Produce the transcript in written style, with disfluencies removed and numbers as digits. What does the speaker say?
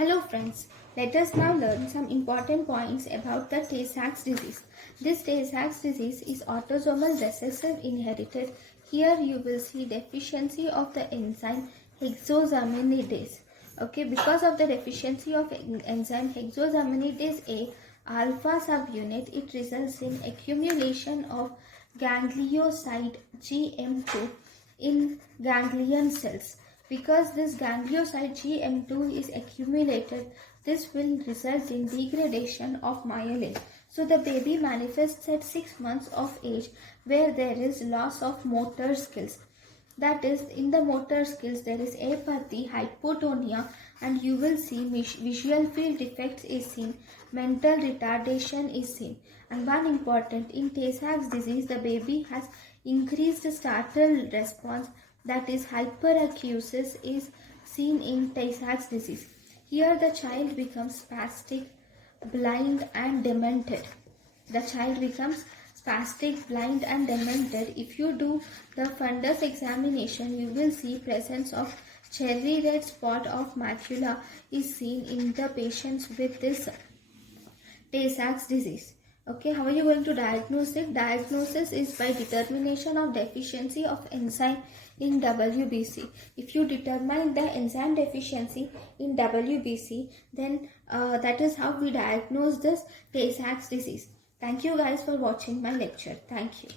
Hello friends, let us now learn some important points about the Tay-Sachs disease. This Tay-Sachs disease is autosomal recessive inherited. Here you will see deficiency of the enzyme hexosaminidase. Okay, because of the deficiency of enzyme hexosaminidase A alpha subunit, it results in accumulation of gangliocyte GM2 in ganglion cells. Because this gangliocyte GM2 is accumulated, this will result in degradation of myelin. So the baby manifests at 6 months of age, where there is loss of motor skills. That is, in the motor skills there is apathy, hypotonia, and you will see visual field defects is seen, mental retardation is seen. And one important, in Tay-Sachs disease, the baby has increased startle response, that is hyperacusis is seen in Tay-Sachs disease. Here the child becomes spastic, blind and demented. The child becomes spastic, blind and demented. If you do the fundus examination, you will see presence of cherry red spot of macula is seen in the patients with this Tay-Sachs disease. Okay, how are you going to diagnose it? Diagnosis is by determination of deficiency of enzyme in WBC. If you determine the enzyme deficiency in WBC, then that is how we diagnose this Tay-Sachs disease. Thank you guys for watching my lecture. Thank you.